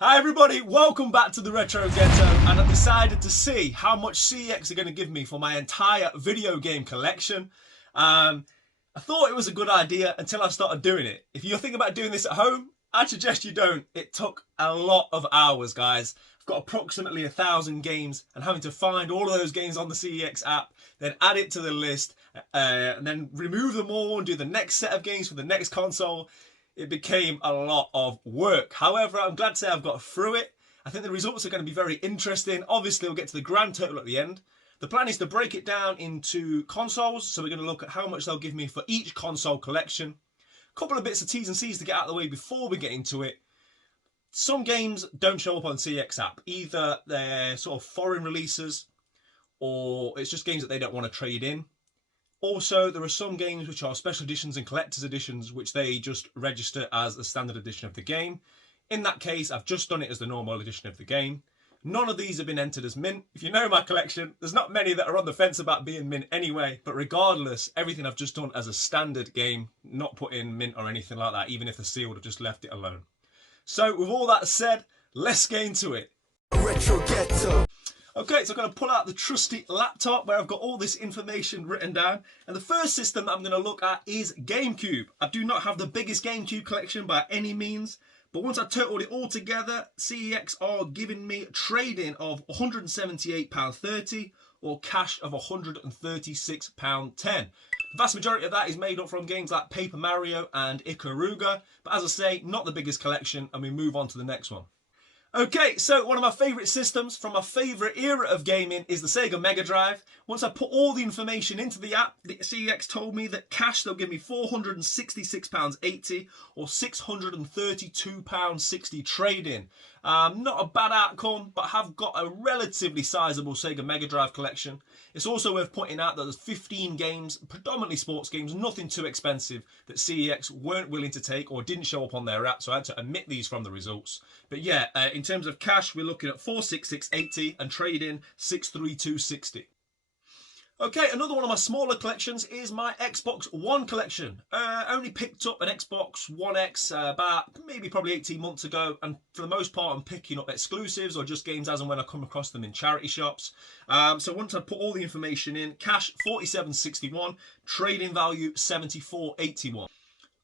Hi everybody, welcome back to the Retro Ghetto, and I've decided to see how much CEX are going to give me for my entire video game collection. I thought it was a good idea until I started doing it. If you're thinking about doing this at home, I'd suggest you don't. It took a lot of hours, guys. I've got approximately 1,000 games, and having to find all of those games on the CEX app, then add it to the list, and then remove them all and do the next set of games for the next console. It became a lot of work. However, I'm glad to say I've got through it. I think the results are going to be very interesting. Obviously, we'll get to the grand total at the end. The plan is to break it down into consoles. So we're going to look at how much they'll give me for each console collection. A couple of bits of T's and C's to get out of the way before we get into it. Some games don't show up on CEX app. Either they're sort of foreign releases or it's just games that they don't want to trade in. Also, there are some games which are special editions and collector's editions, which they just register as the standard edition of the game. In that case, I've just done it as the normal edition of the game. None of these have been entered as mint. If you know my collection, there's not many that are on the fence about being mint anyway, but regardless, everything I've just done as a standard game, not put in mint or anything like that, even if the seal would have just left it alone. So with all that said, let's get into it. Retro Ghetto. Okay, so I'm going to pull out the trusty laptop where I've got all this information written down. And the first system that I'm going to look at is GameCube. I do not have the biggest GameCube collection by any means. But once I totaled it all together, CEX are giving me trading of £178.30 or cash of £136.10. The vast majority of that is made up from games like Paper Mario and Ikaruga. But as I say, not the biggest collection, and we move on to the next one. Okay, so one of my favourite systems from my favourite era of gaming is the Sega Mega Drive. Once I put all the information into the app, the CEX told me that cash they'll give me £466.80 or £632.60 trade-in. Not a bad outcome, but have got a relatively sizable Sega Mega Drive collection. It's also worth pointing out that there's 15 games, predominantly sports games, nothing too expensive, that CEX weren't willing to take or didn't show up on their app, so I had to omit these from the results. But yeah, in terms of cash, we're looking at £466.80 and trade-in £632.60. Okay, another one of my smaller collections is my Xbox One collection. Only picked up an Xbox One X about probably 18 months ago, and for the most part I'm picking up exclusives or just games as and when I come across them in charity shops. So once I put all the information in, cash £47.61, trading value £74.81.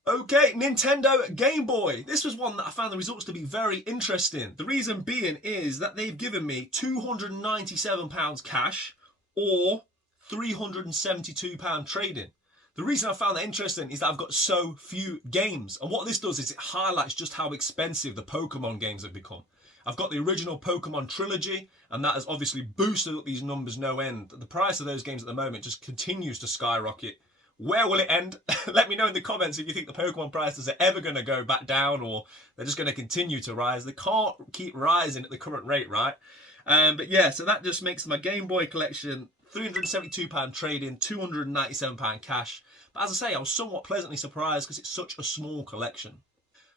Okay, Nintendo Game Boy. This was one that I found the results to be very interesting. The reason being is that they've given me £297 cash or £372 trading. The reason I found that interesting is that I've got so few games, and what this does is it highlights just how expensive the Pokemon games have become. I've got the original Pokemon trilogy, and that has obviously boosted up these numbers no end. The price of those games at the moment just continues to skyrocket. Where will it end? Let me know in the comments if you think the Pokemon prices are ever going to go back down or they're just going to continue to rise. They can't keep rising at the current rate, right? But yeah, so that just makes my Game Boy collection £372 trade-in, £297 cash. But as I say, I was somewhat pleasantly surprised because it's such a small collection.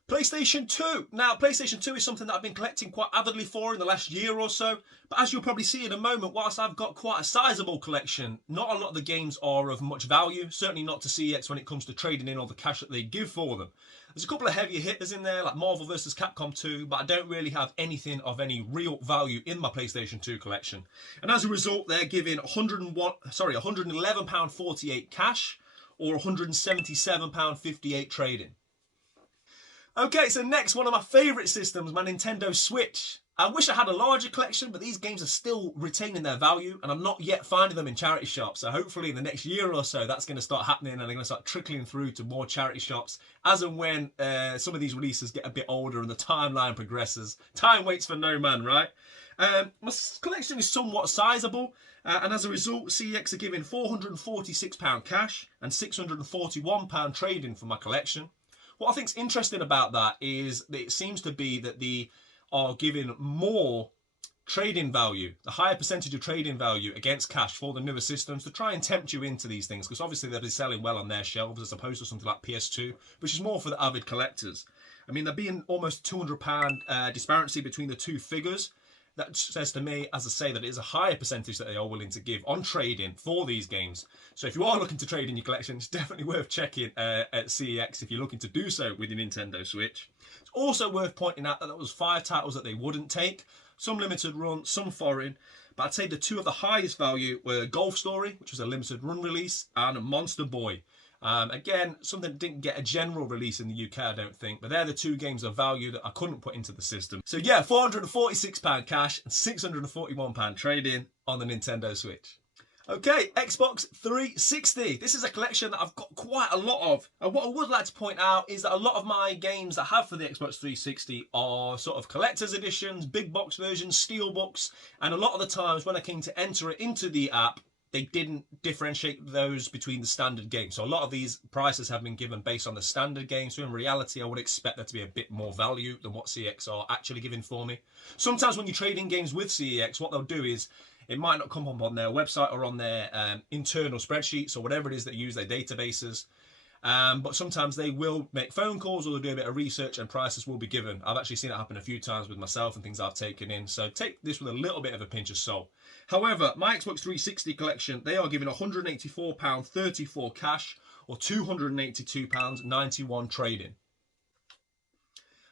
PlayStation 2. Now, PlayStation 2 is something that I've been collecting quite avidly for in the last year or so. But as you'll probably see in a moment, whilst I've got quite a sizable collection, not a lot of the games are of much value. Certainly not to CEX when it comes to trading in all the cash that they give for them. There's a couple of heavier hitters in there, like Marvel vs. Capcom 2, but I don't really have anything of any real value in my PlayStation 2 collection. And as a result, they're giving £111.48 cash or £177.58 trading. Okay, so next, one of my favourite systems, my Nintendo Switch. I wish I had a larger collection, but these games are still retaining their value, and I'm not yet finding them in charity shops. So hopefully in the next year or so, that's going to start happening, and they're going to start trickling through to more charity shops as and when some of these releases get a bit older and the timeline progresses. Time waits for no man, right? My collection is somewhat sizable, and as a result, CEX are giving £446 cash and £641 trading for my collection. What I think's interesting about that is that it seems to be that they are giving more trade-in value, the higher percentage of trade-in value against cash for the newer systems to try and tempt you into these things, because obviously they'll be selling well on their shelves as opposed to something like PS2, which is more for the avid collectors. I mean, there being almost £200 disparity between the two figures, that says to me, as I say, that it is a higher percentage that they are willing to give on trading for these games. So if you are looking to trade in your collection, it's definitely worth checking at CEX if you're looking to do so with your Nintendo Switch. It's also worth pointing out that there was 5 titles that they wouldn't take, some limited run, some foreign, but I'd say the 2 of the highest value were Golf Story, which was a limited run release, and Monster Boy. Again, something that didn't get a general release in the UK, I don't think, but they're the 2 games of value that I couldn't put into the system. So yeah, £446 cash and £641 trading on the Nintendo Switch. Okay, Xbox 360. This is a collection that I've got quite a lot of. And what I would like to point out is that a lot of my games I have for the Xbox 360 are sort of collector's editions, big box versions, steelbooks, and a lot of the times when I came to enter it into the app, they didn't differentiate those between the standard games. So a lot of these prices have been given based on the standard game. So in reality, I would expect there to be a bit more value than what CEX are actually giving for me. Sometimes when you trade in games with CEX, what they'll do is it might not come up on their website or on their internal spreadsheets or whatever it is that use their databases. But sometimes they will make phone calls or they'll do a bit of research and prices will be given. I've actually seen it happen a few times with myself and things I've taken in. So take this with a little bit of a pinch of salt. However, my Xbox 360 collection, they are giving £184.34 cash or £282.91 trading.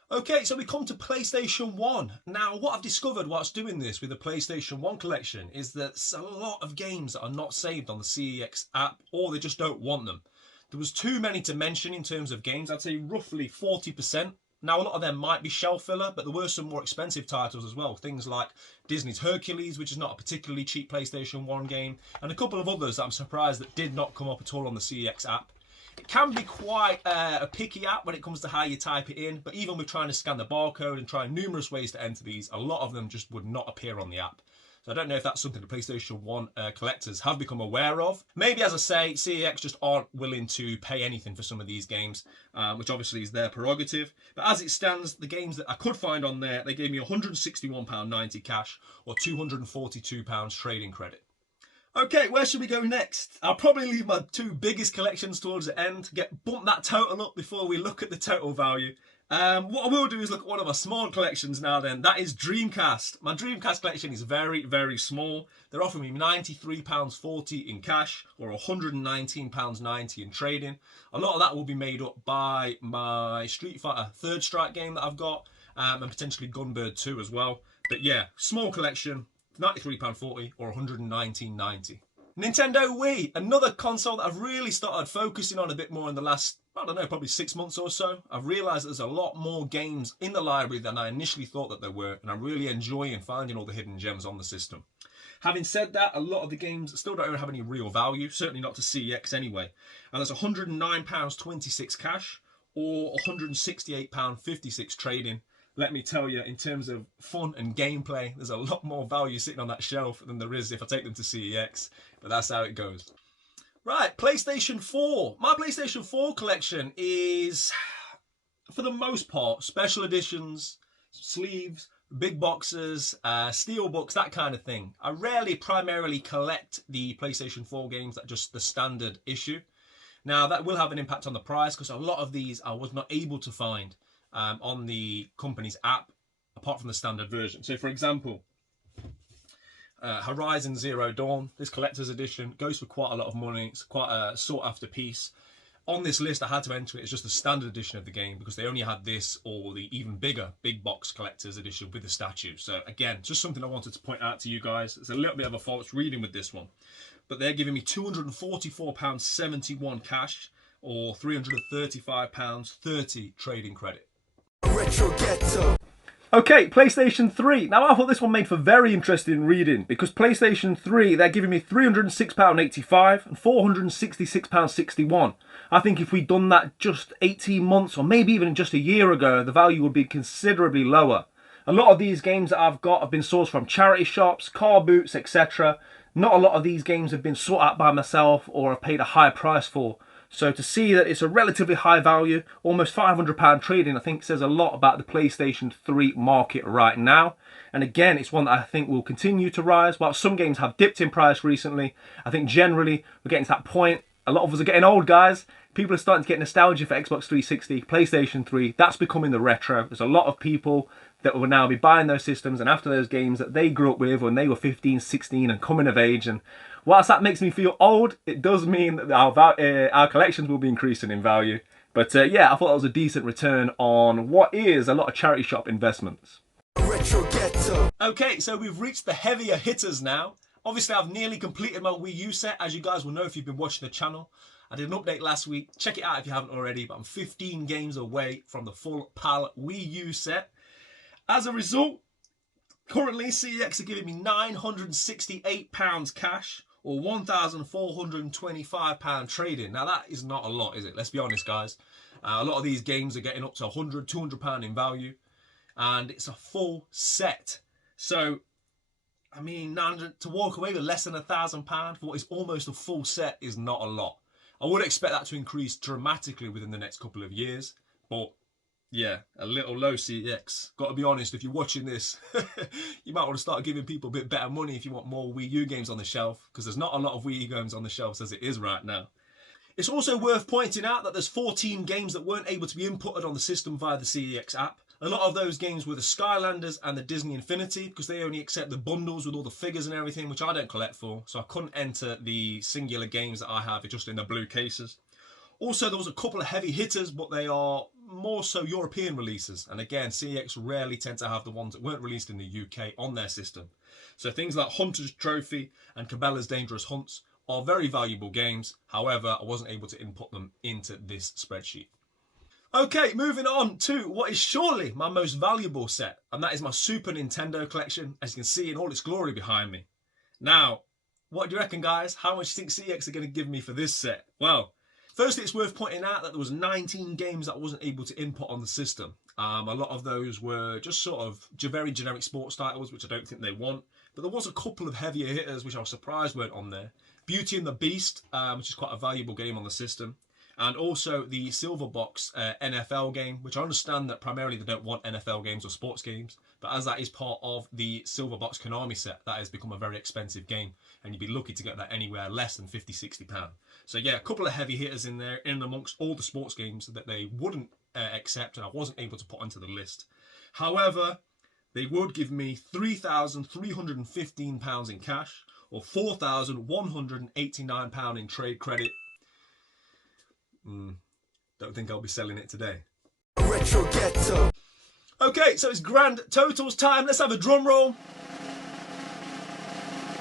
Okay, so we come to PlayStation 1. Now, what I've discovered whilst doing this with the PlayStation 1 collection is that there's a lot of games that are not saved on the CEX app or they just don't want them. There was too many to mention in terms of games. I'd say roughly 40%. Now, a lot of them might be shelf filler, but there were some more expensive titles as well. Things like Disney's Hercules, which is not a particularly cheap PlayStation 1 game, and a couple of others that I'm surprised that did not come up at all on the CEX app. It can be quite a picky app when it comes to how you type it in, but even with trying to scan the barcode and trying numerous ways to enter these, a lot of them just would not appear on the app. So I don't know if that's something the PlayStation 1 collectors have become aware of. Maybe, as I say, CEX just aren't willing to pay anything for some of these games, which obviously is their prerogative. But as it stands, the games that I could find on there, they gave me £161.90 cash or £242 trading credit. Okay, where should we go next? I'll probably leave my 2 biggest collections towards the end, bump that total up before we look at the total value. What I will do is look at one of my small collections now then. That is Dreamcast. My Dreamcast collection is very, very small. They're offering me £93.40 in cash or £119.90 in trading. A lot of that will be made up by my Street Fighter Third Strike game that I've got and potentially Gunbird 2 as well. But yeah, small collection, £93.40 or £119.90. Nintendo Wii, another console that I've really started focusing on a bit more in the last, I don't know, probably 6 months or so. I've realised there's a lot more games in the library than I initially thought that there were, and I'm really enjoying finding all the hidden gems on the system. Having said that, a lot of the games still don't have any real value, certainly not to CEX anyway. And there's £109.26 cash or £168.56 trading. Let me tell you, in terms of fun and gameplay, there's a lot more value sitting on that shelf than there is if I take them to CEX, but that's how it goes. Right, PlayStation 4. My PlayStation 4 collection is, for the most part, special editions, sleeves, big boxes, steel books, that kind of thing. I rarely primarily collect the PlayStation 4 games that are just the standard issue. Now, that will have an impact on the price because a lot of these I was not able to find on the company's app, apart from the standard version. So, for example, Horizon Zero Dawn, this collector's edition, goes for quite a lot of money. It's quite a sought-after piece. On this list, I had to enter it as just the standard edition of the game because they only had this or the even bigger big box collector's edition with the statue. So, again, just something I wanted to point out to you guys. It's a little bit of a false reading with this one. But they're giving me £244.71 cash or £335.30 trading credit. Retro Ghetto. Okay, PlayStation 3. Now, I thought this one made for very interesting reading because PlayStation 3, they're giving me £306.85 and £466.61. I think if we'd done that just 18 months or maybe even just a year ago, the value would be considerably lower. A lot of these games that I've got have been sourced from charity shops, car boots, etc. Not a lot of these games have been sought out by myself or I've paid a high price for. So to see that it's a relatively high value, almost £500 trading, I think says a lot about the PlayStation 3 market right now. And again, it's one that I think will continue to rise. While some games have dipped in price recently, I think generally we're getting to that point a lot of us are getting old, guys. People are starting to get nostalgia for Xbox 360, PlayStation 3. That's becoming the retro. There's a lot of people that will now be buying those systems and after those games that they grew up with when they were 15, 16 and coming of age. And whilst that makes me feel old, it does mean that our collections will be increasing in value. But yeah, I thought that was a decent return on what is a lot of charity shop investments. Okay, so we've reached the heavier hitters now. Obviously, I've nearly completed my Wii U set, as you guys will know if you've been watching the channel. I did an update last week. Check it out if you haven't already, but I'm 15 games away from the full PAL Wii U set. As a result, currently CEX are giving me £968 cash or £1,425 trading. Now that is not a lot, is it? Let's be honest, guys. A lot of these games are getting up to £100, £200 in value, and it's a full set. So, I mean, to walk away with less than £1,000 for what is almost a full set is not a lot. I would expect that to increase dramatically within the next couple of years, but yeah, a little low CEX. Got to be honest, if you're watching this, you might want to start giving people a bit better money if you want more Wii U games on the shelf, because there's not a lot of Wii U games on the shelves as it is right now. It's also worth pointing out that there's 14 games that weren't able to be inputted on the system via the CEX app. A lot of those games were the Skylanders and the Disney Infinity, because they only accept the bundles with all the figures and everything, which I don't collect for, so I couldn't enter the singular games that I have just in the blue cases. Also, there was a couple of heavy hitters, but they are more so European releases. And again, CEX rarely tend to have the ones that weren't released in the UK on their system. So things like Hunter's Trophy and Cabela's Dangerous Hunts are very valuable games. However, I wasn't able to input them into this spreadsheet. Okay, moving on to what is surely my most valuable set, and that is my Super Nintendo collection, as you can see in all its glory behind me. Now, what do you reckon, guys? How much do you think CEX are going to give me for this set? Well, firstly, it's worth pointing out that there was 19 games that I wasn't able to input on the system. A lot of those were just sort of very generic sports titles, which I don't think they want. But there was a couple of heavier hitters, which I was surprised weren't on there. Beauty and the Beast, which is quite a valuable game on the system. And also the Silver Box NFL game, which I understand that primarily they don't want NFL games or sports games, but as that is part of the Silver Box Konami set, that has become a very expensive game, and you'd be lucky to get that anywhere less than £50–60. So yeah, a couple of heavy hitters in there, in amongst all the sports games that they wouldn't accept, and I wasn't able to put onto the list. However, they would give me £3,315 in cash, or £4,189 in trade credit. Don't think I'll be selling it today. Retro Ghetto. Okay, so it's grand totals time. Let's have a drum roll.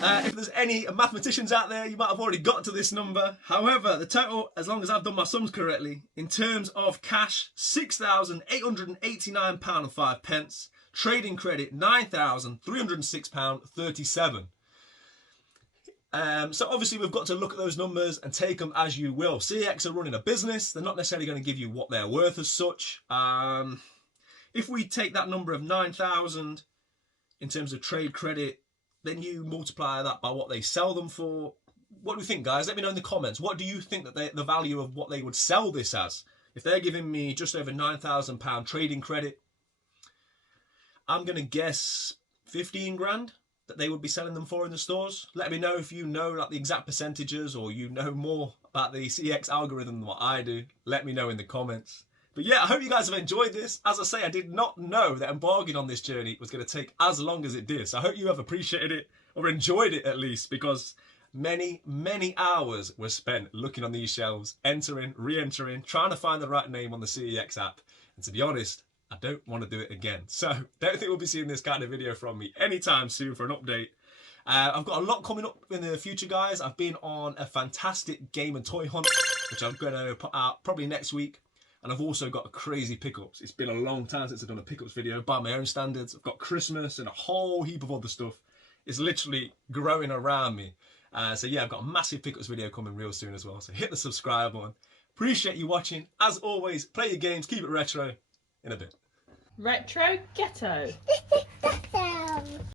If there's any mathematicians out there, you might have already got to this number. However, the total, as long as I've done my sums correctly, in terms of cash, £6,889.05. Trading credit, £9,306.37. So obviously we've got to look at those numbers and take them as you will. CEX are running a business. They're not necessarily going to give you what they're worth as such. If we take that number of 9,000 in terms of trade credit, then you multiply that by what they sell them for. What do you think, guys? Let me know in the comments. What do you think that the value of what they would sell this as? If they're giving me just over £9,000 trading credit, I'm going to guess 15 grand that they would be selling them for in the stores. Let me know if you know like the exact percentages, or you know more about the CEX algorithm than what I do. Let me know in the comments. But yeah, I hope you guys have enjoyed this. As I say, I did not know that embarking on this journey was going to take as long as it did. So I hope you have appreciated it, or enjoyed it at least, because many, many hours were spent looking on these shelves, entering, re-entering, trying to find the right name on the CEX app. And to be honest, I don't want to do it again. So don't think we'll be seeing this kind of video from me anytime soon for an update. I've got a lot coming up in the future, guys. I've been on a fantastic game and toy hunt, which I'm going to put out probably next week. And I've also got a crazy pickups. It's been a long time since I've done a pickups video by my own standards. I've got Christmas and a whole heap of other stuff. It's literally growing around me. So yeah, I've got a massive pickups video coming real soon as well. So hit the subscribe button. Appreciate you watching. As always, play your games, keep it retro. In a bit. Retro Ghetto.